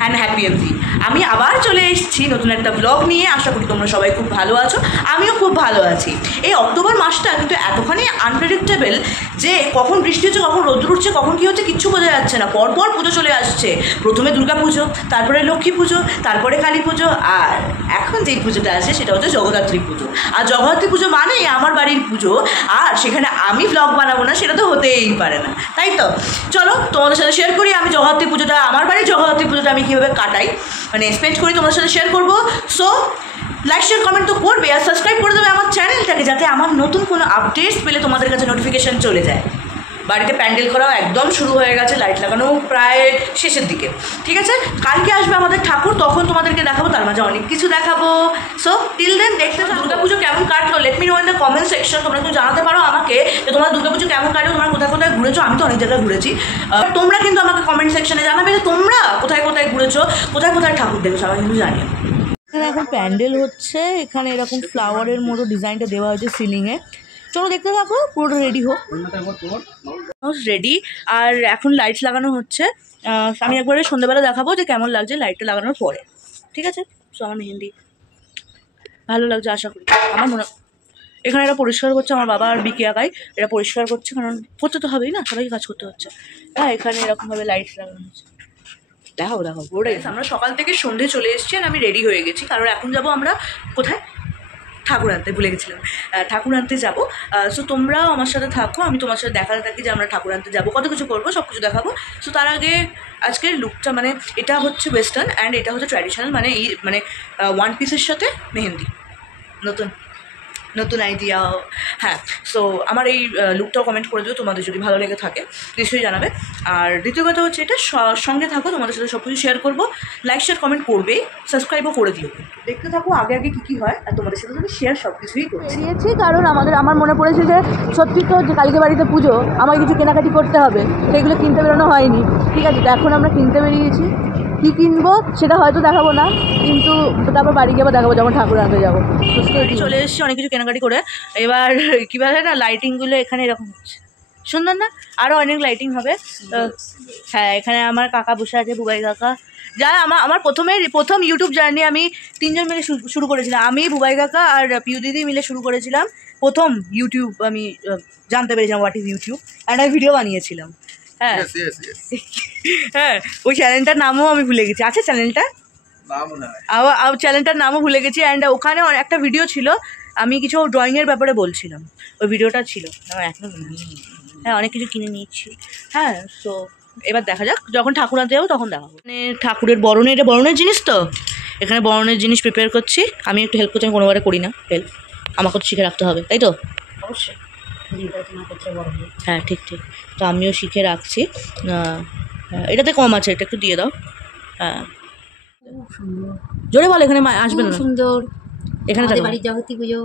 And happy healthy. আমি আবার চলে এসেছি নতুন একটা ব্লগ নিয়ে। আশা করি তোমরা সবাই খুব ভালো আছো, আমিও খুব ভালো আছি। এই অক্টোবর মাসটা কিন্তু এতখানি আনপ্রেডিক্টেবল যে কখন বৃষ্টি হচ্ছে, কখন রোদ্র উঠছে, কখন কী হচ্ছে কিচ্ছু বোঝা যাচ্ছে না। পরপর পুজো চলে আসছে, প্রথমে দুর্গা পুজো, তারপরে লক্ষ্মী পুজো, তারপরে কালী পুজো, আর এখন যেই পুজোটা আছে সেটা হচ্ছে জগদ্ধাত্রী পুজো। আর জগদ্ধাত্রী পুজো মানেই আমার বাড়ির পুজো, আর সেখানে আমি ব্লগ বানাবো না সেটা তো হতেই পারে না, তাই তো? চলো তোমাদের সাথে শেয়ার করি আমি জগদ্ধাত্রী পুজোটা, আমার বাড়ির জগদ্ধাত্রী পুজোটা আমি কীভাবে কাটাই, মানে স্পেন্ড করি, তোমাদের সাথে শেয়ার করবো। সো লাইক শেয়ার কমেন্ট তো করবে, আর সাবস্ক্রাইব করে দেবে আমার চ্যানেলটাকে, যাতে আমার নতুন কোনো আপডেটস পেলে তোমাদের কাছে নোটিফিকেশান চলে যায়। বাড়িতে প্যান্ডেল করাও একদম শুরু হয়ে গেছে, লাইট লাগানো প্রায় শেষের দিকে। ঠিক আছে, কালকে আসবে আমাদের ঠাকুর, তখন তোমাদেরকে দেখাবো, তার মাঝে অনেক কিছু দেখাবো। সো টিল দেন দেখতে থাকো। দুর্গাপুজো কেমন কাটলো let me no in the comment section. তোমরা কিন্তু জানাতে পারো আমাকে যে তোমার দুর্গাপুজো কেমন কাটলো, তোমরা কোথায় কোথায় ঘুরেছো। আমি তো অনেক জায়গায় ঘুরেছি, তোমরা কিন্তু আমাকে কমেন্ট সেকশনে জানাবে যে তোমরা কোথায় কোথায় ঘুরেছো, কোথায় কোথায় ঠাকুর দেখেছো, আমি কিন্তু জানি। এখানে এখন প্যান্ডেল হচ্ছে, এখানে এরকম ফ্লাওয়ারের মতো ডিজাইনটা দেওয়া হয়েছে সিলিংয়ে। চলো দেখতে থাকো, পুরোটা রেডি হোক। রেডি, আর এখন লাইটস লাগানো হচ্ছে। আমি একবারে সন্ধ্যাবেলা দেখাবো যে কেমন লাগছে লাইটটা লাগানোর পরে। ঠিক আছে, সো আমার মেহেন্দি ভালো লাগছে আশা করি। আমার মনে এখানে এটা পরিষ্কার করছে আমার বাবা আর বিকি আগাই, এটা পরিষ্কার করছে, কারণ করতে তো হবেই না, সবাইকে কাজ করতে হচ্ছে। হ্যাঁ, এখানে এরকমভাবে লাইটস লাগানো হচ্ছে। দেখাও দেখাও পুরোটাই। আমরা সকাল থেকে সন্ধে চলে এসেছি, আর আমি রেডি হয়ে গেছি, কারণ এখন যাবো আমরা কোথায়, ঠাকুর আনতে, ভুলে গেছিলাম, ঠাকুর আনতে যাবো। সো তোমরাও আমার সাথে থাকো, আমি তোমার সাথে দেখাতে থাকি যে আমরা ঠাকুর আনতে যাবো, কত কিছু করবো, সব কিছু দেখাবো। সো তার আগে আজকের লুকটা, মানে এটা হচ্ছে ওয়েস্টার্ন অ্যান্ড এটা হচ্ছে ট্র্যাডিশনাল, মানে এই মানে ওয়ান পিসের সাথে মেহেন্দি, নতুন নতুন আইডিয়া। হ্যাঁ, সো আমার এই লুকটাও কমেন্ট করে দিও তোমাদের যদি ভালো লেগে থাকে, নিশ্চয়ই জানাবে। আর দ্বিতীয় কথা হচ্ছে এটা সঙ্গে থাকো, তোমাদের সাথে সব কিছু শেয়ার করবো, লাইক শেয়ার কমেন্ট করবে, সাবস্ক্রাইবও করে দিও। দেখতে থাকো আগে আগে কী কী হয়, আর তোমাদের সাথে সাথে শেয়ার সব কিছুই বেরিয়েছি, কারণ আমার মনে পড়েছে যে সত্যি তো যে কালকে বাড়িতে পুজো, আমাকে কিছু কেনাকাটি করতে হবে, সেগুলো কিনতে বেরোনো হয়নি। ঠিক আছে, তো এখন আমরা কিনতে বেরিয়েছি, কী কিনবো সেটা হয়তো দেখাবো না, কিন্তু তারপর বাড়ি গিয়ে দেখাবো যখন ঠাকুর আনতে যাবো। চলে এসেছি অনেক কিছু কেনাকাটি করে। এবার কী বলে না, লাইটিংগুলো এখানে এরকম হচ্ছে, সুন্দর না? আরও অনেক লাইটিং হবে। হ্যাঁ, এখানে আমার কাকা বসে আছে, বুবাই কাকা, যারা আমার প্রথম ইউটিউব জার্নি আমি তিনজন মিলে শুরু করেছিলাম। আমি, বুবাই কাকা আর পিউ দিদি মিলে শুরু করেছিলাম প্রথম ইউটিউব। আমি জানতে পেরেছিলাম হোয়াট ইজ ইউটিউব, অ্যান্ড আমি ভিডিও বানিয়েছিলাম। হ্যাঁ হ্যাঁ, ওই চ্যানেলটার নামও আমি ভুলে গেছি, আছে চ্যানেলটা, চ্যানেলটার নামও ভুলে গেছি। অ্যান্ড ওখানে একটা ভিডিও ছিল, আমি কিছু ড্রয়িংয়ের ব্যাপারে বলছিলাম, ওই ভিডিওটা ছিল আমার এখনও মনে আছে। হ্যাঁ, অনেক কিছু কিনে নিয়েছি। হ্যাঁ, সো এবার দেখা যাক, যখন ঠাকুর আনতে যাবো তখন দেখাবো। মানে ঠাকুরের বরণের, এটা বরণের জিনিস তো, এখানে বরণের জিনিস প্রিপেয়ার করছি। আমি একটু হেল্প করছি, আমি কোনোবারে করি না হেল্প, আমাকে তো শিখে রাখতে হবে, তাই তো? অবশ্যই, হ্যাঁ ঠিক ঠিক, তো আমিও শিখে রাখছি। এটাতে কম আছে, এটা একটু দিয়ে দাও। হ্যাঁ, জোরে বল, এখানে আসবে না? সুন্দর, এখানে বাড়ির জগতী পুজো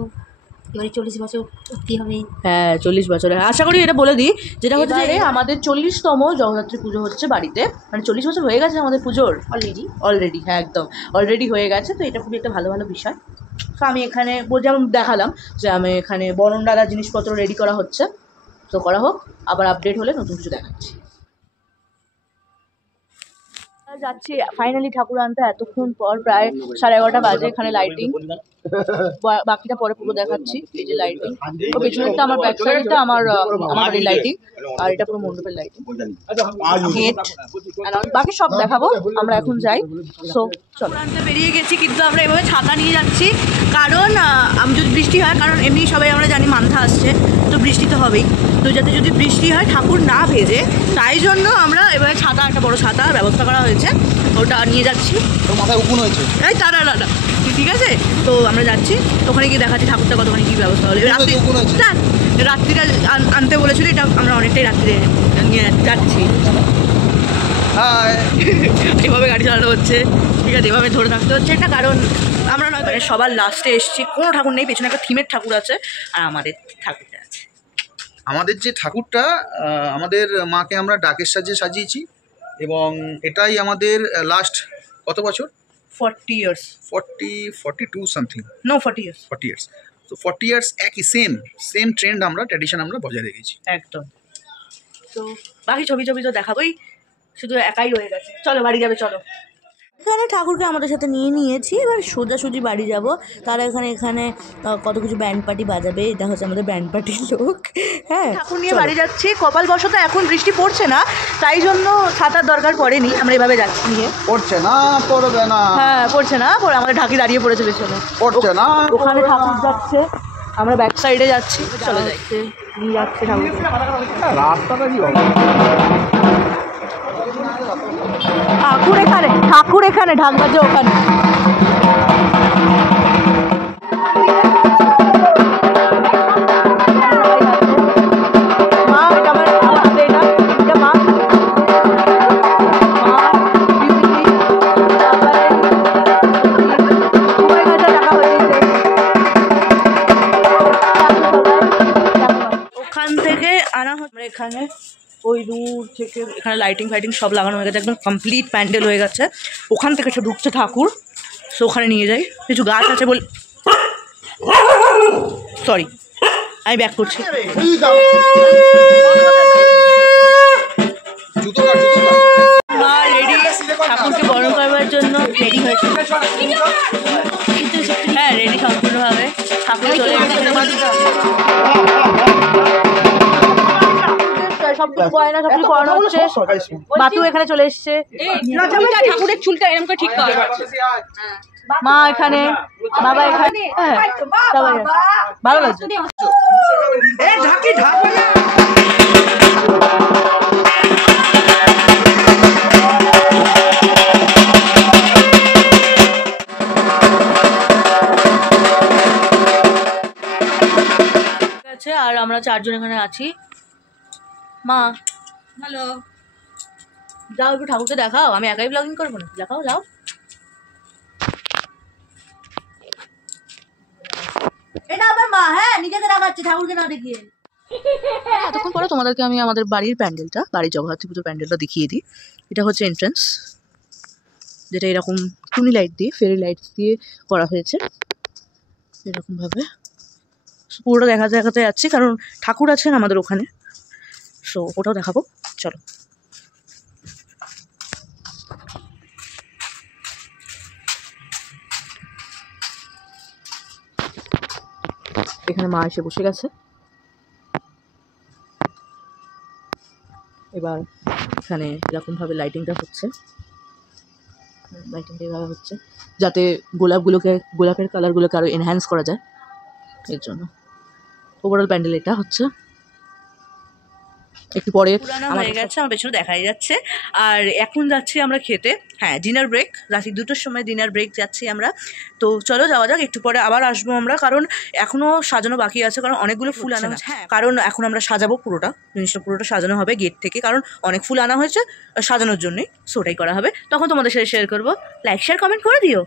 এবারে 40 বছর করতে হবে। হ্যাঁ, 40 বছর, আশা করি এটা বলে দিই, যেটা হচ্ছে আমাদের 40তম জগদ্ধাত্রী পুজো হচ্ছে বাড়িতে, মানে 40 বছর হয়ে গেছে আমাদের পুজোর অলরেডি। হ্যাঁ, একদম অলরেডি হয়ে গেছে, তো এটা খুবই একটা ভালো ভালো বিষয়। তো আমি এখানে যেমন দেখালাম যে আমি এখানে বরণ ডালার জিনিসপত্র রেডি করা হচ্ছে, তো করা হোক, আবার আপডেট হলে নতুন কিছু দেখাচ্ছি। যাচ্ছি ফাইনালি ঠাকুর আনতে, এতক্ষণ পর, প্রায় 11:30 বাজে। এখানে লাইটিং, বাকিটা পরে পুরো দেখাচ্ছি। এই যে লাইটিং, তো পেছনেরটা আমার ব্যাক সাইডটা আমার বাড়ির লাইটিং, আর এটা পুরো মণ্ডপের লাইটিং, গেট, বাকি সব দেখাবো। আমরা এখন যাই, সো চলো। আনতে বেরিয়ে গেছি, কিন্তু আমরা এভাবে ছাতা নিয়ে যাচ্ছি, কারণ যদি বৃষ্টি হয়, কারণ এমনি সবাই আমরা জানি মান্থা আসছে, তো বৃষ্টি তো হবেই, তো যাতে যদি বৃষ্টি হয় ঠাকুর না ভেজে, তাই জন্য আমরা এবারে ছাতা, একটা বড় ছাতা ব্যবস্থা করা হয়েছে, ওটা নিয়ে যাচ্ছি। মাথায় উকুন হয়েছে, এই তারা না, ঠিক আছে, তো আমরা যাচ্ছি, ওখানে গিয়ে দেখাচ্ছি ঠাকুরটা কতখানি কী ব্যবস্থা হলো। রাত্রিটা আনতে বলেছিল, এটা আমরা অনেকটাই রাত্রিরে নিয়ে যাচ্ছি। এভাবে গাড়ি চালানো হচ্ছে, ঠিক আছে, এভাবে ধরে থাকতে হচ্ছে এটা, কারণ আমরা নয় সবার লাস্টে এসেছি, কোনো ঠাকুর নেই, পেছনে একটা থিমের ঠাকুর আছে, আর আমাদের ঠাকুরটা আছে। আমাদের যে ঠাকুরটা, আমাদের মাকে আমরা ডাকের সাজিয়ে সাজিয়েছি, এবং এটাই আমাদের লাস্ট কত বছর, 40 years, 42 সামথিং, নো 40 years, তো 40 ইয়ার্স একই সেম ট্রেন্ড, আমরা ট্র্যাডিশন আমরা বজায় রেখেছি একদম। তো বাকি ছবি তো দেখাবোই, শুধু একাই রয়ে গেছে। চলো বাড়ি যাবে, চলো। এখানে ঠাকুরকে আমাদের সাথে নিয়ে নিয়েছি, এবার সোজাসুজি বাড়ি যাব। তারা এখানে কত কিছু ব্যান্ড পার্টি বাজাবে, এটা হচ্ছে আমাদের ব্যান্ড পার্টির লোক। হ্যাঁ, ঠাকুর নিয়ে বাড়ি যাচ্ছি। কপাল বশত এখন বৃষ্টি পড়ছে না, তাই জন্য ছাতার দরকার পড়েনি, আমরা এভাবে যাচ্ছি নিয়ে। পড়ছে না, পড়বে না। হ্যাঁ, পড়ছে না, আমাদের ঢাকি দাঁড়িয়ে পড়েছে পেছনে। পড়ছে না, ওখানে ঠাকুর যাচ্ছে, আমরা ব্যাক সাইডে যাচ্ছি। চলে যাচ্ছে, নিয়ে যাচ্ছে ঠাকুর। রাস্তাটা কি ঠাকুর এখানে ঢাক বাজে ওখানে। ওখান থেকে আনা হচ্ছে এখানে, ওই দূর থেকে এখানে লাইটিং ফাইটিং সব লাগানো হয়ে গেছে, একদম কমপ্লিট প্যান্ডেল হয়ে গেছে। ওখান থেকে সব ঢুকছে ঠাকুর, সো ওখানে নিয়ে যাই। কিছু গাছ আছে বল, সরি আমি ব্যাক করছি। মা রেডি, ঠাকুরকে বরণ করবার জন্য রেডি হয়েছে। হ্যাঁ, রেডি সম্পূর্ণভাবে। ঠাকুর চলে এসেছে, সবকিছু গয়না সবকিছু পরানো হচ্ছে। বাতু এখানে চলে এসছে, ঠাকুরের চুলটা এরকম করে ঠিক করে। মা এখানে, বাবা এখানে, সবাই ভালো লাগছে। আর আমরা 4 জন এখানে আছি। মা হ্যালো, যাও একটু ঠাকুরকে দেখাও, আমি একাই ব্লগিং করবো না, দেখাও যাও। এটা আবার মা, হ্যাঁ নিজেকে দেখাচ্ছে, ঠাকুরকে না দেখিয়ে। এতক্ষণ পরে তোমাদেরকে আমি আমাদের বাড়ির প্যান্ডেলটা, বাড়ির জগদ্ধাত্রী পুজোর প্যান্ডেলটা দেখিয়ে দিই। এটা হচ্ছে এন্ট্রান্স, যেটা এরকম টুনি লাইট দিয়ে, ফেরি লাইট দিয়ে করা হয়েছে এরকমভাবে। পুরোটা দেখাতে যাচ্ছি কারণ ঠাকুর আছেন আমাদের ওখানে, সো ওটাও দেখাবো। চলো, এখানে মা এসে বসে গেছে। এবার এখানে এরকমভাবে লাইটিংটা হচ্ছে, লাইটিংটা এভাবে হচ্ছে যাতে গোলাপের কালারগুলোকে আরও এনহ্যান্স করা যায়, এর জন্য। ওভারঅল প্যান্ডেল এটা হচ্ছে। একটু পরে হয়ে গেছে, আমার পেছনে দেখাই যাচ্ছে। আর এখন যাচ্ছি আমরা খেতে, হ্যাঁ ডিনার ব্রেক, রাত্রি 2টোর সময় ডিনার ব্রেক যাচ্ছি আমরা। তো চলো যাওয়া যাক, একটু পরে আবার আসবো আমরা, কারণ এখনও সাজানো বাকি আছে, কারণ অনেকগুলো ফুল আনা হচ্ছে। হ্যাঁ, কারণ এখন আমরা সাজাবো জিনিসটা পুরোটা সাজানো হবে গেট থেকে, কারণ অনেক ফুল আনা হয়েছে সাজানোর জন্যই, সো ওটাই করা হবে। তখন তোমাদের সাথে শেয়ার করবো, লাইক শেয়ার কমেন্ট করে দিও।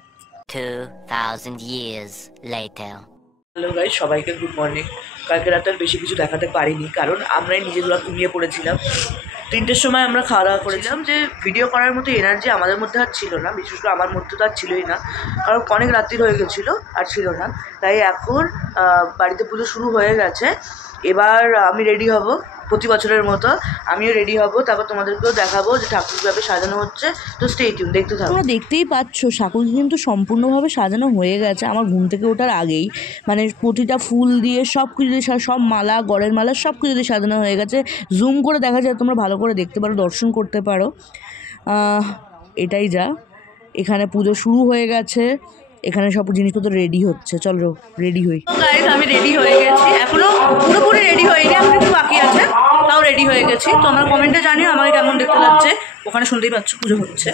2000 years later. হ্যালো গাইস, সবাইকে গুড মর্নিং। কালকে রাতে আর বেশি কিছু দেখাতে পারিনি, কারণ আমরাই নিজেগুলো ঘুমিয়ে পড়েছিলাম। 3টের সময় আমরা খাওয়া দাওয়া করেছিলাম, যে ভিডিও করার মতো এনার্জি আমাদের মধ্যে আর ছিল না, বিশেষ করে আমার মধ্যে তো আর ছিলই না, কারণ অনেক রাত্রির হয়ে গেছিলো আর ছিল না। তাই এখন বাড়িতে পুজো শুরু হয়ে গেছে, এবার আমি রেডি হব প্রতি বছরের মতো, আমিও রেডি হব, তারপর তোমাদেরকেও দেখাবো যে ঠাকুর কীভাবে সাজানো হচ্ছে। তো স্টে টিউন, দেখতে থাকো। তোমরা দেখতেই পাচ্ছ ঠাকুর কিন্তু সম্পূর্ণভাবে সাজানো হয়ে গেছে আমার ঘুম থেকে ওঠার আগেই, মানে প্রতিটা ফুল দিয়ে সব কিছু দিয়ে, সব মালা, গড়ের মালা সব কিছু দিয়ে সাজানো হয়ে গেছে। জুম করে দেখা যায়, তোমরা ভালো করে দেখতে পারো, দর্শন করতে পারো। এটাই যা, এখানে পুজো শুরু হয়ে গেছে, এখানে সব জিনিসপত্র রেডি হচ্ছে। চলো রেডি হই। গাইস, আমি রেডি হয়ে গেছি, এখনো পুরোপুরি রেডি হয়নি, এখন একটু বাকি আছে, তাও রেডি হয়ে গেছি। তো আমার কমেন্টে জানিও আমাকে কেমন দেখতে লাগছে। ওখানে শুনতেই পাচ্ছ পুজো হচ্ছে।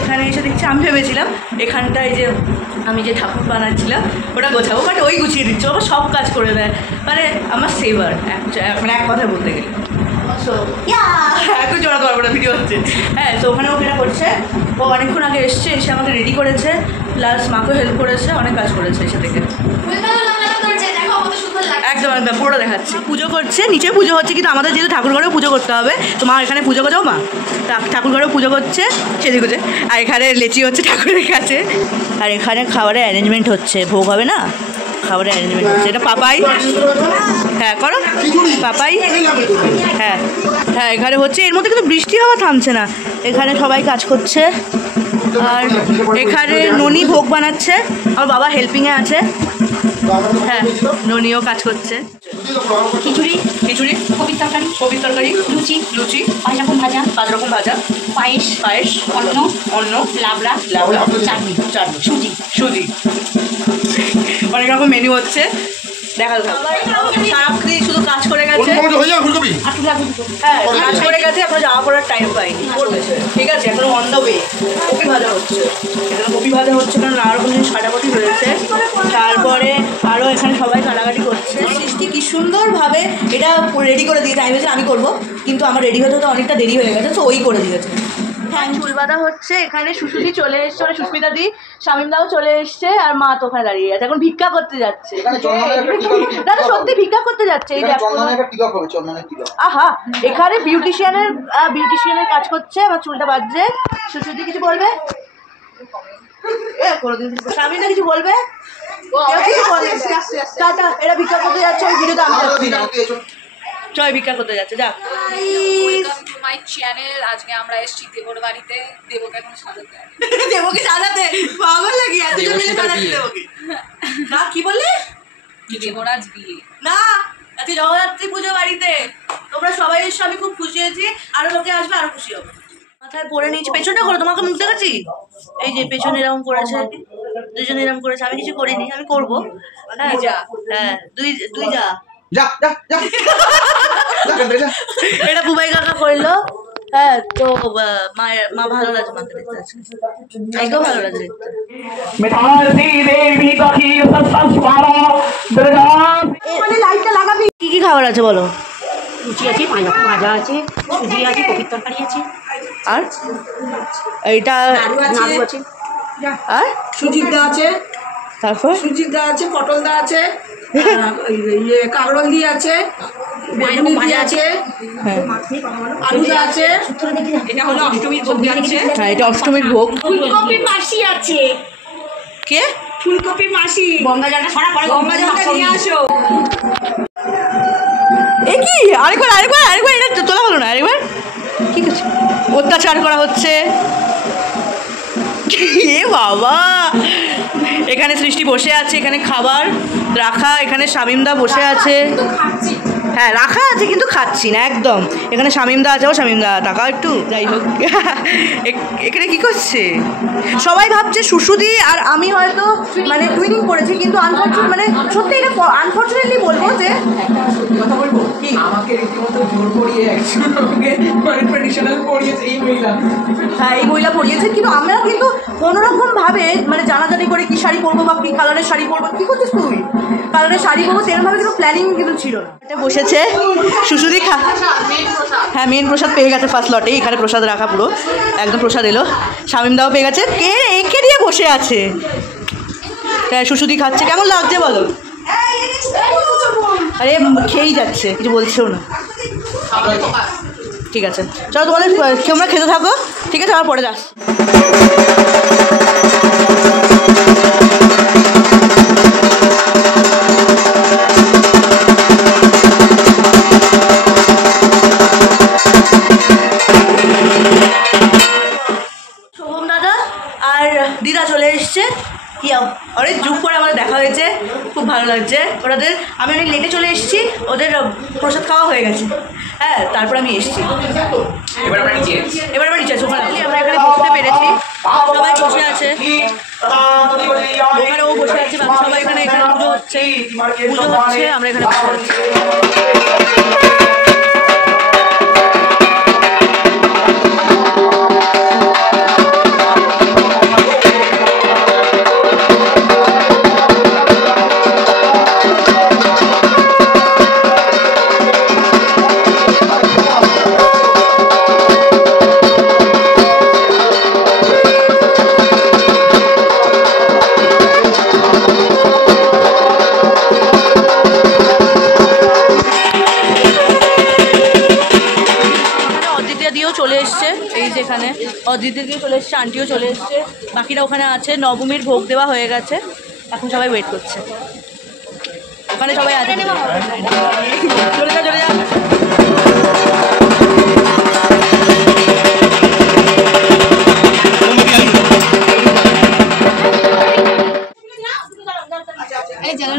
এখানে এসে দেখছি, আমি ভেবেছিলাম এখানটায় যে আমি যে ঠাকুর বানাচ্ছিলাম ওটা গোছাবো, বাট ওই গুছিয়ে দিচ্ছে, ওরা সব কাজ করে দেয়, মানে আমার সেভার, মানে এক কথায় বলতে গেলে। সো এখন জোড়াতে পারবো না, ভিডিও হচ্ছে। হ্যাঁ, তো ওখানে ওখানে করছে, ও অনেকক্ষণ আগে এসছে, এসে আমাকে রেডি করেছে, প্লাস মাকেও হেল্প করেছে, অনেক কাজ করেছে এসে থেকে। একদম একদম পুরোটা দেখাচ্ছি। পুজো করছে, নিচে পুজো হচ্ছে, কিন্তু আমাদের যেহেতু ঠাকুর ঘরেও পুজো করতে হবে, তো মা এখানে পুজো করছো, মা ঠাকুর ঘরেও পুজো করছে সেদিকে হচ্ছে। আর এখানে লেচি হচ্ছে ঠাকুরের কাছে, আর এখানে খাবারের অ্যারেঞ্জমেন্ট হচ্ছে, ভোগ হবে না, খাবারের অ্যারেঞ্জমেন্ট হচ্ছে। এটা পাপাই, হ্যাঁ করো পাপাই, হ্যাঁ হ্যাঁ এখানে হচ্ছে। এর মধ্যে কিন্তু বৃষ্টি হওয়া থামছে না, এখানে সবাই কাজ করছে। আর এখানে ননি ভোগ বানাচ্ছে, আমার বাবা হেল্পিংয়ে আছে, হ্যাঁ ননিও কাজ করছে। খিচুড়ি, খিচুড়ি, কপির তরকারি, কপির তরকারি, লুচি, লুচি, 5 রকম ভাজা, 5 রকম ভাজা, পায়েস, পায়েস, অন্ন, অন্ন, লাবড়া, লাবড়া, চাটনি, চাটনি, সুজি। সুজি, অনেক রকম মেনু হচ্ছে। দেখা সারাক্ষণ শুধু কাজ করে গেছে, হ্যাঁ কাজ করে গেছে, এখন যাওয়া পড়ার টাইম পাইনি, করবে ঠিক আছে। এখন অন দ্য ওয়ে কপি ভাজা হচ্ছে, এখানে কপি ভাজা হচ্ছে, কারণ নানা রকম জিনিস কাটাকুটি হয়েছে। তারপরে আরও এখানে সবাই কাটাকাটি করছে। সৃষ্টি কি সুন্দরভাবে এটা রেডি করে দিয়েছে, আমি ভেবেছি আমি করবো, কিন্তু আমার রেডি হতে হতে অনেকটা দেরি হয়ে গেছে, তো ওই করে দিয়েছে। হ্যাঁ চুল বাঁধা হচ্ছে, এখানে সুস্মিতা চলে এসছে, মানে সুস্মিতা দি, শামিমদাও চলে এসছে, আর মা তো ওখানে দাঁড়িয়ে আছে, এখন ভিক্ষা করতে যাচ্ছে। না সত্যি ভিক্ষা করতে যাচ্ছে। এই আহা এখানে বিউটিশিয়ানের কাজ করছে, আমার চুলটা বাজছে। সুস্মিতা কিছু বলবে? শামিমদা কিছু বলবে? টাটা, এরা ভিক্ষা করতে যাচ্ছে, ওই ভিডিওতে আমি চয় ভিক্ষা করতে যাচ্ছে। যা মাই চ্যানেল, আজকে আমরা এসেছি দেবর বাড়িতে, দেবকে এখন সাজাতে। দেবকে সাজাতে পাগল লাগি এত জমি সাজাতে দেবকে। না কি বললি? দেবরাজ বিয়ে না আজকে জগদ্ধাত্রী পুজো বাড়িতে, তোমরা সবাই এসে আমি খুব খুশি হয়েছি, আরো লোকে আসবে আরো খুশি হবে। মাথায় পরে নিয়েছি, পেছনটা করো, তোমাকে মুখ দেখাচ্ছি, এই যে পেছনে এরকম করেছে, দুজনে এরকম করেছে, আমি কিছু করিনি, আমি করবো। হ্যাঁ যা, হ্যাঁ দুই যা, এটা বুবাই কাকা করলো। হ্যাঁ তো মা ভালো লাগছে, মাকে দেখতে আজকে একদম ভালো লাগছে দেখতে। কি কি খাবার আছে বলো? লুচি আছে, 5 রকম ভাজা আছে, সুজি আছে, কপির তরকারি আছে, আর এইটা নাড়ু আছে, আর সুজির দা আছে, তারপর সুজির দা আছে, পটল দা আছে, কাকরোল দিয়ে আছে, বেগুনি দিয়ে আছে, হ্যাঁ আলু দা আছে। এটা হলো অষ্টমীর ভোগ যাচ্ছে। হ্যাঁ এটা অষ্টমীর ভোগ। ফুলকপি মাসি আছে, কে? ফুলকপি মাসি, গঙ্গা জলটা সরা পরে, গঙ্গা জলটা নিয়ে আসো। এ কি আরেকবার এটা তোলা হলো না, আরেকবার কি করছে? অত্যাচার করা হচ্ছে। এ বাবা, এখানে সৃষ্টি বসে আছে, এখানে খাবার রাখা, এখানে শামিমদা বসে আছে, হ্যাঁ রাখা আছে কিন্তু খাচ্ছি না একদম। এখানে শামিমদা আছে, ও শামিমদা টাকা একটু, যাই হোক। এখানে কি করছে? সবাই ভাবছে সুসুদি আর আমি হয়তো মানে টুইনিং করেছি, কিন্তু মানে সত্যি এটা আনফর্চুনেটলি বলবো যে কথা বলবো আমাকে রীতিমতো জোর করিয়ে একসঙ্গে ট্রেডিশনাল পরিয়েছে এই মহিলা। হ্যাঁ এই মহিলা পরিয়েছে, কিন্তু আমরা কিন্তু কোনোরকম ভাবে মানে জানাজানি করে কি শাড়ি পরবো বা কি কালারের শাড়ি পরবো, কি করছিস তুই কালারের শাড়ি পরবো, সেরকমভাবে কিন্তু প্ল্যানিং কিন্তু ছিল না। এটা বসেছে সুসুদি হ্যাঁ মেন প্রসাদ পেয়ে গেছে ফার্স্ট লটে, এখানে প্রসাদ রাখা পুরো একদম প্রসাদ এলো। শামিমদাও পেয়ে গেছে, কে একে নিয়ে বসে আছে, হ্যাঁ সুসুদি খাচ্ছে। কেমন লাগছে বলো? আরে খেয়েই যাচ্ছে, কিছু বলছেও না। ঠিক আছে চলো তোমরা খেতে থাকো, ঠিক আছে, আমার পরে যাস। শোভম দাদা আর দিদা চলে এসছে, কি অনেক যুগ পরে আমাদের দেখা হয়েছে, খুব ভালো লাগছে ওদের। আমি অনেক লেটে চলে এসেছি, ওদের প্রসাদ খাওয়া হয়ে গেছে, হ্যাঁ তারপর আমি এসেছি। এবার আমরা নিচে আছি, ওখানে আমরা এখানে বসতে পেরেছি, সবাই বসে আছে, ওখানে ও বসে আছে, বাকি সবাই এখানে পুজো হচ্ছে, আমরা এখানে বসে আছি। অদিতিকে চলে এসছে, আন্টিও চলে এসছে, বাকিরা ওখানে আছে। নবমীর ভোগ দেওয়া হয়ে গেছে, এখন সবাই ওয়েট করছে। ওখানে সবাই আছে, চলে যা চলে যা।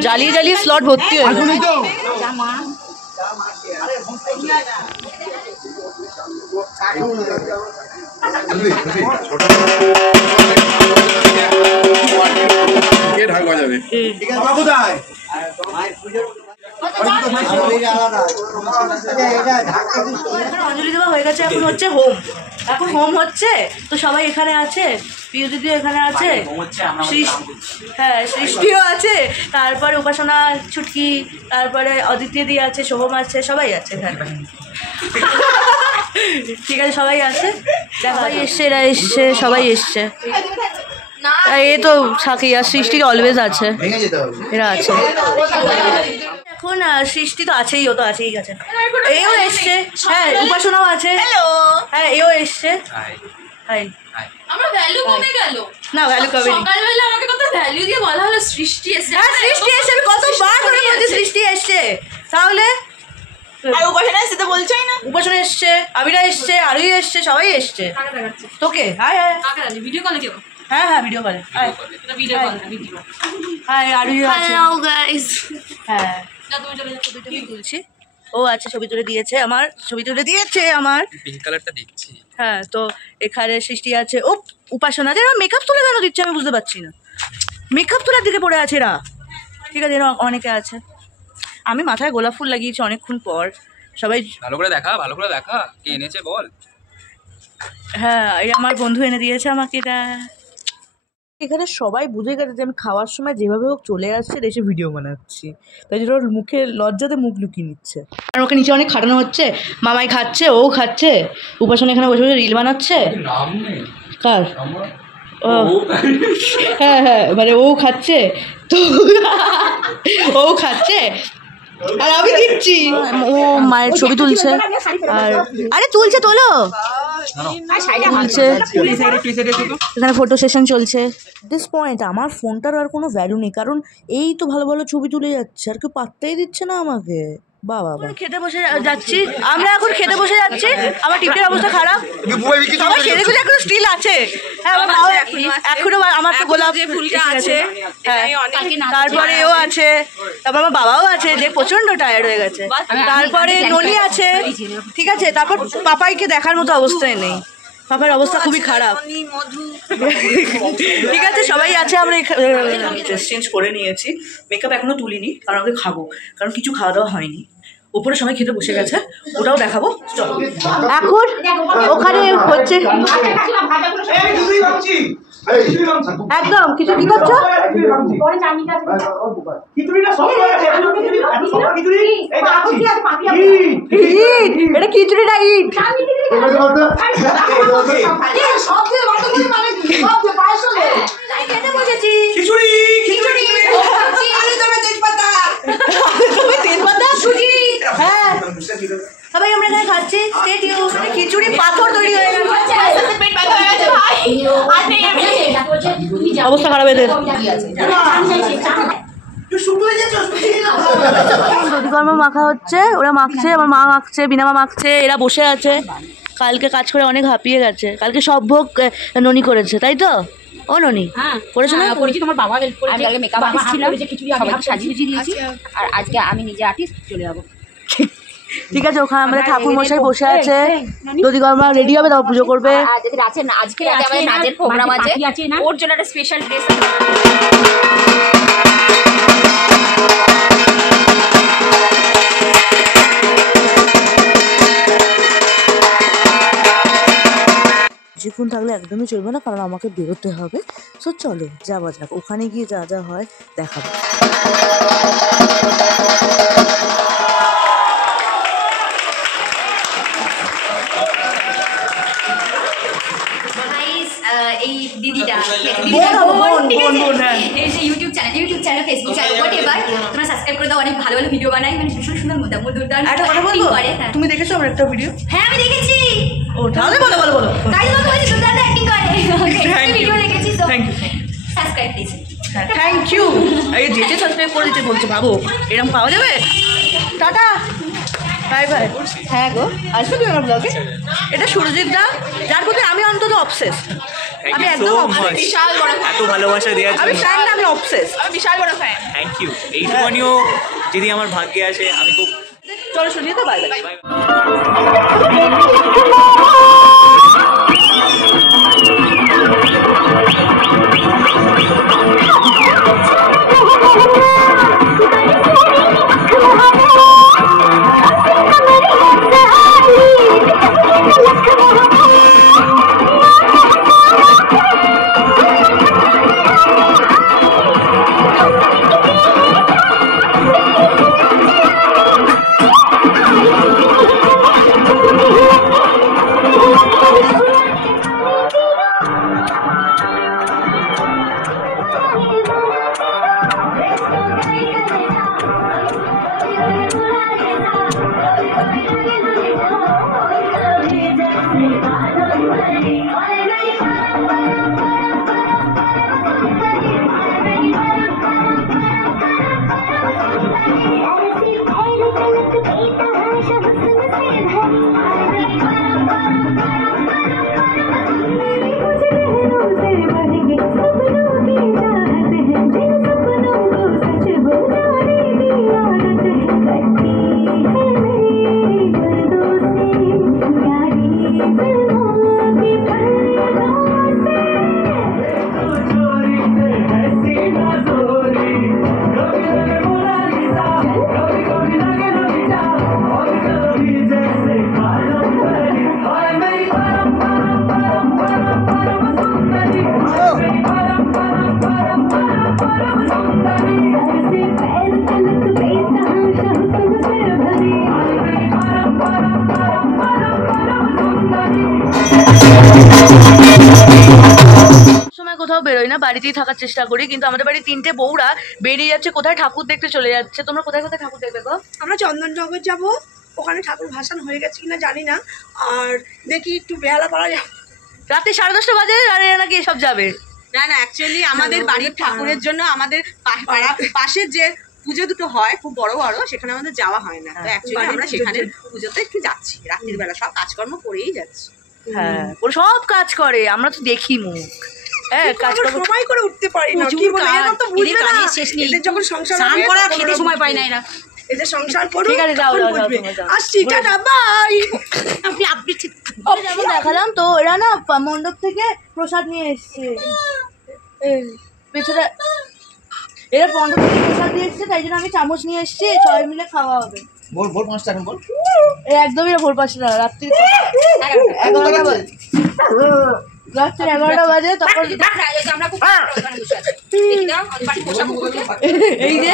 জ্বালিয়ে জ্বালিয়ে স্লট ভর্তি হয়ে গেছে। অঞ্জলি দেওয়া হয়ে গেছে, এখন হচ্ছে হোম। এখন হোম হচ্ছে, তো সবাই এখানে আছে, প্রিয় দিদিও এখানে আছে, হ্যাঁ সৃষ্টিও আছে, তারপরে উপাসনা ছুটকি, তারপরে অদিতি আছে, সোহম আছে, সবাই আছে এখানে। ঠিক আছে, সবাই আছে, সবাই এসছে, এরা এসছে, সবাই এসছে। এ তো থাকি, আর সৃষ্টি অলওয়েজ আছে, এরা আছে। এখন সৃষ্টি তো আছেই, ও তো আছেই আছে, এও এসছে, হ্যাঁ উপাসনাও আছে, হ্যাঁ এও এসছে। হাই, আমরা ভ্যালু কমে গেল না ভ্যালু কবে সকালবেলা আমাকে কত ভ্যালু দিয়ে বলা হলো সৃষ্টি এসে। হ্যাঁ সৃষ্টি এসছে, আমি কতবার ধরে বলছি সৃষ্টি এসছে, তাহলে আর উপাসনা এসে তো বলছেই না। উপাসনা এসছে, আবিরা এসছে, আরুই এসছে, সবাই এসছে। তোকে হাই হাই, ভিডিও কলে কেউ? হ্যাঁ হ্যাঁ ভিডিও কলে, hi video call video. Hi আরুই আছে, হ্যালো গাইস। হ্যাঁ না তুমি চলে যাচ্ছ, দুইটা ছবি তুলছি, ও আছে ছবি তুলে দিয়েছে, আমার ছবি তুলে দিয়েছে আমার, পিঙ্ক কালারটা দিচ্ছি। হ্যাঁ তো এখানে সৃষ্টি আছে, ও উপাসনা আছে। এরা মেকআপ তুলে কেন দিচ্ছে আমি বুঝতে পারছি না, মেকআপ তোলার দিকে পড়ে আছে এরা। ঠিক আছে, এরা অনেকে আছে। আমি মাথায় গোলাপ ফুল লাগিয়েছি অনেকক্ষণ পর, সবাই ভালো করে দেখা, ভালো করে দেখা, কে এনেছে বল। হ্যাঁ এই আমার বন্ধু এনে দিয়েছে আমাকে এটা। এখানে সবাই বুঝে গেছে যে আমি খাওয়ার সময় যেভাবে হোক চলে আসছে, এসে ভিডিও বানাচ্ছি, তাই জন্য ওর মুখে লজ্জাতে মুখ লুকিয়ে নিচ্ছে। আর ওকে নিচে অনেক খাটানো হচ্ছে, মামাই খাচ্ছে, ও খাচ্ছে, উপাসনা এখানে বসে বসে রিল বানাচ্ছে। কার? ও হ্যাঁ হ্যাঁ, মানে ও খাচ্ছে তো, ও খাচ্ছে আর আমি দিচ্ছি। ও মায়ের ছবি তুলছে, আর আরে তুলছে, তোলো তুলছে, এখানে ফটো সেশন চলছে। দিস পয়েন্ট আমার ফোনটার আর কোনো ভ্যালু নেই, কারণ এই তো ভালো ভালো ছবি তুলে যাচ্ছে, আর কেউ পাত্তাই দিচ্ছে না আমাকে। বাবা খেতে বসে যাচ্ছি, আমরা এখন খেতে বসে যাচ্ছি, আমার টিপের অবস্থা খারাপ, সবাই খেতে খুঁজে এখন স্টিল আছে। হ্যাঁ আমার মাও এখনো, আমার তো গোলাপ ফুলটা আছে, হ্যাঁ তারপরে ও আছে, তারপর আমার বাবাও আছে যে প্রচন্ড টায়ার্ড হয়ে গেছে, তারপরে ননি আছে, ঠিক আছে, তারপর পাপাইকে দেখার মতো অবস্থায় নেই, পাপার অবস্থা খুবই খারাপ। ঠিক আছে সবাই আছে, আমরা ড্রেস চেঞ্জ করে নিয়েছি, মেকআপ এখনো তুলিনি কারণ আমাকে খাবো, কারণ কিছু খাওয়া দাওয়া হয়নি। উপরে সবাই খেতে বসে গেছে, ওটাও দেখাবো। চলো এখন ওখানে হচ্ছে একদম কিছু কি করছো, এটা খিচুড়ি না ইট, সবাই আমরা এখানে খাচ্ছি, খিচুড়ি পাথর তৈরি হয়ে গেছে, অবস্থা খারাপ এদের। দধিকর্মা মাখা হচ্ছে, ওরা মাখছে, আমার মা মাখছে, বিনামা মাখছে, এরা বসে আছে। কালকে কাজ করে অনেক হাঁপিয়ে গেছে, কালকে সব ভোগ ননি করেছে, তাই তো? ও ননি করেছো না? করেছি, তোমার বাবা হেল্প করেছে, আমি আগে মেকআপ আর্টিস্ট ছিলাম, সবাইকে সাজিয়ে দিয়েছি, আর আজকে আমি নিজে আর্টিস্ট, চলে যাবো। ঠিক আছে, ওখানে আমাদের ঠাকুর মশাই বসে আছে, দধিকর্মা রেডি হবে, তারপর পুজো করবে। আজকে আমাদের নাচের প্রোগ্রাম আছে, ওর জন্য একটা স্পেশাল ড্রেস বেশিক্ষণ থাকলে একদমই চলবে না, কারণ আমাকে বেরোতে হবে। সো চলো যাওয়া যাক, ওখানে গিয়ে যা যা হয় দেখাবো। এই দিদিটা দিদা বোন হবো, বোন, ঠিক আছে? বোন, হ্যাঁ। এই যে YouTube channel Facebook channel what ever তোমরা সাবস্ক্রাইব করে দাও, অনেক ভালো ভালো ভিডিও বানাই, মানে ভীষণ সুন্দর দুর্দান্ত একটা কথা acting বলবো, করে। হ্যাঁ তুমি দেখেছো আমার একটা ভিডিও? হ্যাঁ আমি দেখেছি, ও তাহলে বলো বলো বলো। তাই তো তোমার দুর্দান্ত অ্যাক্টিং করে, Thank you. ভিডিও দেখেছি তো Thank you. Subscribe please. Thank you. এই যেতে সাবস্ক্রাইব করে দিতে বলছে, ভাবো এরকম পাওয়া যাবে। Tata, bye bye. হ্যাঁ গো, আসবে তুমি আমার ব্লগে? এটা সুরজিৎ দা, যার প্রতি আমি অন্তত অবসেস। আমি একদম obsessed। বিশাল বড় এত ভালোবাসা দেওয়ার আমি জন্য ফ্যান না, আমি অবসেস। আমি বিশাল বড় ফ্যান। Thank you. এইটুকুনিও যদি আমার ভাগ্যে আসে আমি খুব চলো সুরজিৎ দা, বাই বাই। সময় কোথাও বেরোই না, বাড়িতেই থাকার চেষ্টা করি, কিন্তু আমাদের বাড়ির 3টে বউরা বেরিয়ে যাচ্ছে কোথায় ঠাকুর দেখতে চলে যাচ্ছে। তোমরা কোথায় কোথায় ঠাকুর দেখবে গো? আমরা চন্দননগর যাব, ওখানে ঠাকুর ভাসান হয়ে গেছে কিনা জানি না, আর দেখি একটু বেহালা করা যাবে। রাতে 10:30 বাজে আর এরা নাকি এসব যাবে? না না, অ্যাকচুয়ালি আমাদের বাড়ির ঠাকুরের জন্য আমাদের পাশের যে পুজো দুটো হয় খুব বড় বড়, সেখানে আমাদের যাওয়া হয় না। তো অ্যাকচুয়ালি আমরা সেখানে পুজোতে একটু যাচ্ছি, রাত্রির বেলা সব কাজকর্ম করেই যাচ্ছি। হ্যাঁ, ওরা সব কাজ করে, আমরা তো দেখি মুখ। হ্যাঁ, কাজ আমরা সময় করে উঠতে পারি না, কি বলে এরকম তো বুঝবে না। এদের যখন সংসার স্নান হবে, করা তখন খেতে ওরা সময় বুঝবে। পায় না এরা। এদের সংসার করুক, ঠিক আছে, যাও, তখন যাও, যাও, বুঝবে। তোমরা যাও। আসছি, টাটা, বাই। আপনি ঠিক যেমন দেখালাম তো, এরা না মণ্ডপ থেকে প্রসাদ নিয়ে এসছে, পেছনে এরা মণ্ডপ থেকে প্রসাদ দিয়ে এসছে, তাই জন্য আমি চামচ নিয়ে এসছি, সবাই মিলে খাওয়া হবে। ভোর 5টা এখন বল। একদমই ভোর 5টা না, রাত্রি 11টা বাজে। রাত্রি 11টা বাজে, তখন আমরা খুব বসে আছি। এই যে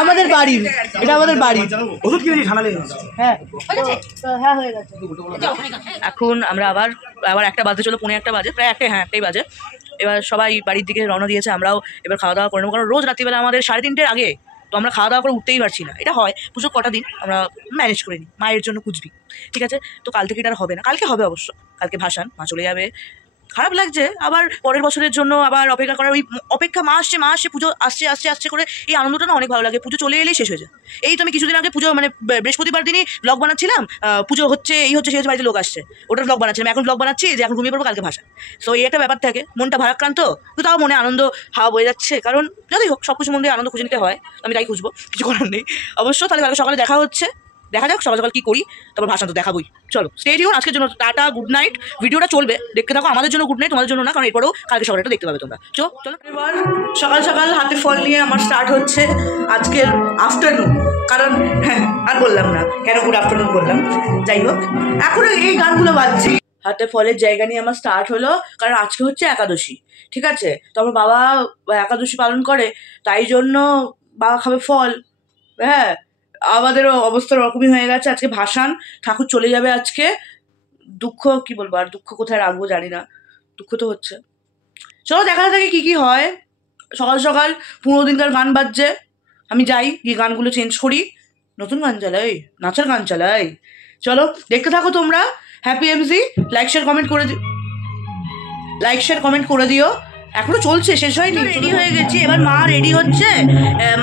আমাদের বাড়ি, এটা আমাদের বাড়ি। ওষুধ কি ঠান্ডা লেগে হ্যাঁ হ্যাঁ হয়ে গেছে। এখন আমরা আবার 1টা বাজতে চলো, 1:45 বাজে, প্রায় 1টাই, হ্যাঁ 1টাই বাজে। এবার সবাই বাড়ির দিকে রওনা দিয়েছে, আমরাও এবার খাওয়া দাওয়া করে নেবো, কারণ রোজ রাত্রিবেলা আমাদের 3:30-এর আগে তো আমরা খাওয়া দাওয়া করে উঠতেই পারছি না। এটা হয় পুজো কটা দিন আমরা ম্যানেজ করে নিই, মায়ের জন্য কুচবি, ঠিক আছে? তো কাল থেকে এটা আর হবে না, কালকে হবে অবশ্য, কালকে ভাসান, মা চলে যাবে। খারাপ লাগছে, আবার পরের বছরের জন্য আবার অপেক্ষা করার, ওই অপেক্ষা মা আসছে পুজো আসছে করে এই আনন্দটা না অনেক ভালো লাগে। পুজো চলে এলেই শেষ হয়ে যায়। এই তো আমি কিছুদিন আগে পুজো মানে বৃহস্পতিবার দিনই ব্লগ বানাচ্ছিলাম, পুজো হচ্ছে এই হচ্ছে সেই হচ্ছে, বাড়িতে লোক আসছে, ওটার ব্লগ বানাচ্ছিলাম, এখন ব্লগ বানাচ্ছি যে এখন ঘুমিয়ে পড়বো, কালকে ভাষা। তো এই একটা ব্যাপার থাকে, মনটা ভারাক্রান্ত, কিন্তু তাও মনে আনন্দ হাওয়া বয়ে যাচ্ছে, কারণ যতই হোক সব কিছু মন দিয়ে আনন্দ খুঁজে নিতে হয়, আমি তাই খুঁজবো, কিছু করার নেই অবশ্য। তাহলে কালকে সকালে দেখা হচ্ছে, দেখা যাক সকাল সকাল কী করি, তারপর ভাষণ তো দেখাবই। চলো স্টে টিউন, আজকের জন্য টাটা, গুড নাইট। ভিডিওটা চলবে, দেখতে থাকো, আমাদের জন্য গুড নাইট, তোমাদের জন্য না, কারণ এরপরেও কালকে সকালে এটা দেখতে পাবে তোমরা। চলো এবার সকাল সকাল হাতে ফল নিয়ে আমার স্টার্ট হচ্ছে আজকের আফটারনুন, কারণ হ্যাঁ আর বললাম না কেন গুড আফটারনুন বললাম, যাই হোক এখন এই গানগুলো বাজছে। হাতে ফলের জায়গা নিয়ে আমার স্টার্ট হলো, কারণ আজকে হচ্ছে একাদশী, ঠিক আছে? তো আমার বাবা একাদশী পালন করে, তাই জন্য বাবা খাবে ফল। হ্যাঁ, আমাদেরও অবস্থা ওরকমই হয়ে গেছে, আজকে ভাসান, ঠাকুর চলে যাবে আজকে। দুঃখ কি বলবো, আর দুঃখ কোথায় রাখবো জানি না, দুঃখ তো হচ্ছে। চলো দেখা থাকে কী কী হয়। সকাল সকাল 15 দিনকার গান বাজছে, আমি যাই গিয়ে গানগুলো চেঞ্জ করি, নতুন গান চালাই, নাচের গান চালাই। চলো দেখতে থাকো তোমরা happy MC. Like share comment করে দিও। এখনো চলছে, শেষ হয়নি। রেডি হয়ে গেছি, এবার মা রেডি হচ্ছে,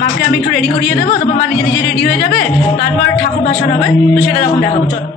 মাকে আমি একটু রেডি করিয়ে দেবো, তারপর মা নিজে নিজে রেডি হয়ে যাবে, তারপর ঠাকুর ভাসান হবে, তো সেটা তখন দেখাবো। চলো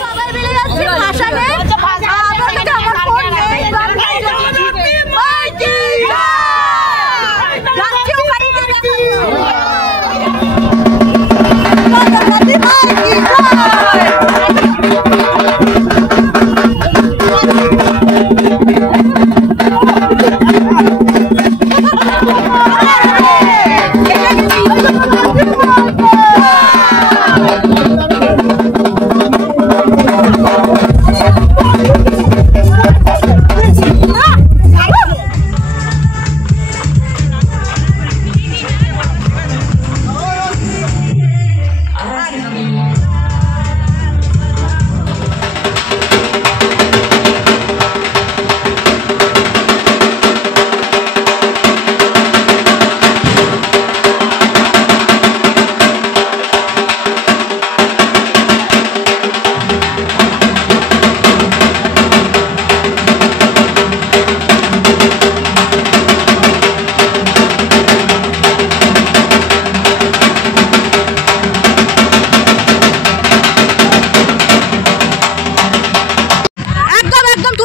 সবাই মিলে যাচ্ছে ভাসানে। আমার কাছে আমার ফোন নেই,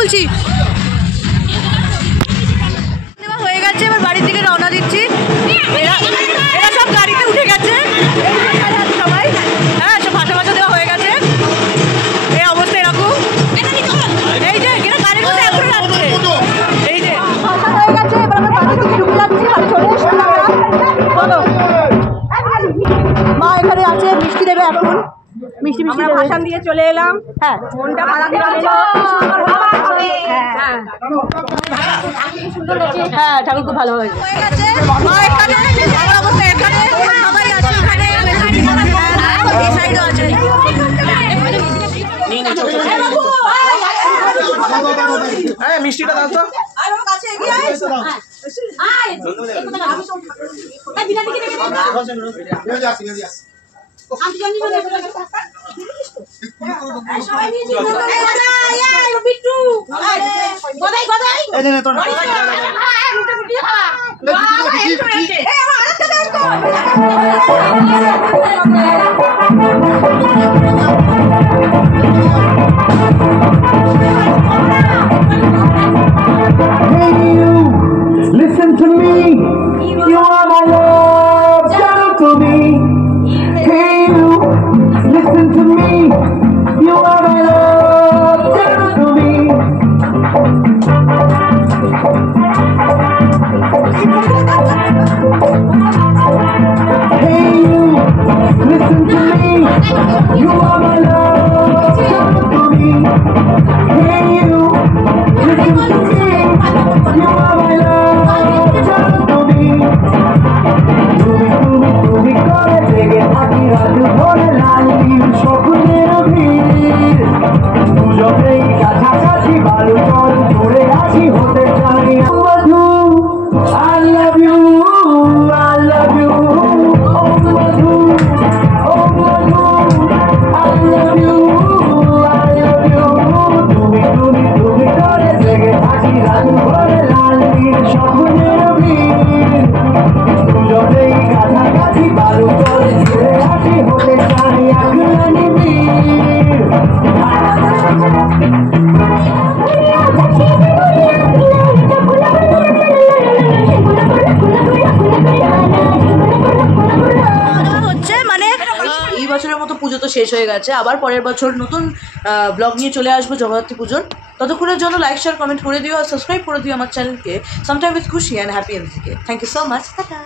যাচ্ছি ওখানে হয়ে গেছে। এবার বাড়ির দিকে রওনা দিচ্ছি। এরা সব গাড়িতে উঠে গেছে সবাই। হ্যাঁ, সব ভাষা দেওয়া হয়ে গেছে। এই অবস্থা এরকম, এই যে গাড়ির মধ্যে এখন যাচ্ছে, এই যে ভাষা হয়ে গেছে। এবার আমরা বাড়ির দিকে ঢুকে যাচ্ছি। চলে এসছি বলো, মা এখানে আছে, মিষ্টি দেবে এখন। মিষ্টি ভাষণ দিয়ে চলে এলাম। হ্যাঁ, মনটা ভালো হ্যাঁ, ঠাকুর খুব ভালো হয়েছে। মা এখানে, আমার অবস্থা এখানে, সবাই আছে ওখানে, এই সাইডও আছে। মিষ্টিটা দাও তো। Listen to me, you are my love, shout to me. Hey you, listen to me, you are my love, shout to me. Hey you, listen to me, you are my love, shout to me. Hey you, listen to me, you are my love. তুমি করে জেগে থাকি রাত ভরে লালির স্বপ্নের ভিড় দুজনেই কাছাকাছি বালু জল ধরে আছি হতে চাই মধু I love you I love you oh Madhu oh Madhu I love you তুমি করে জেগে থাকি রাত ভরে লালির স্বপ্নের ভিড় পুজো তো শেষ হয়ে গেছে, আবার পরের বছর নতুন ব্লগ নিয়ে চলে আসবো জগদ্ধাত্রী পুজোর। ততক্ষণের জন্য লাইক শেয়ার কমেন্ট করে দিও আর সাবস্ক্রাইব করে দিও আমার চ্যানেলকে সামটাইম উইথ খুশি অ্যান্ড হ্যাপি এনজিকে। Thank you so much. Tata.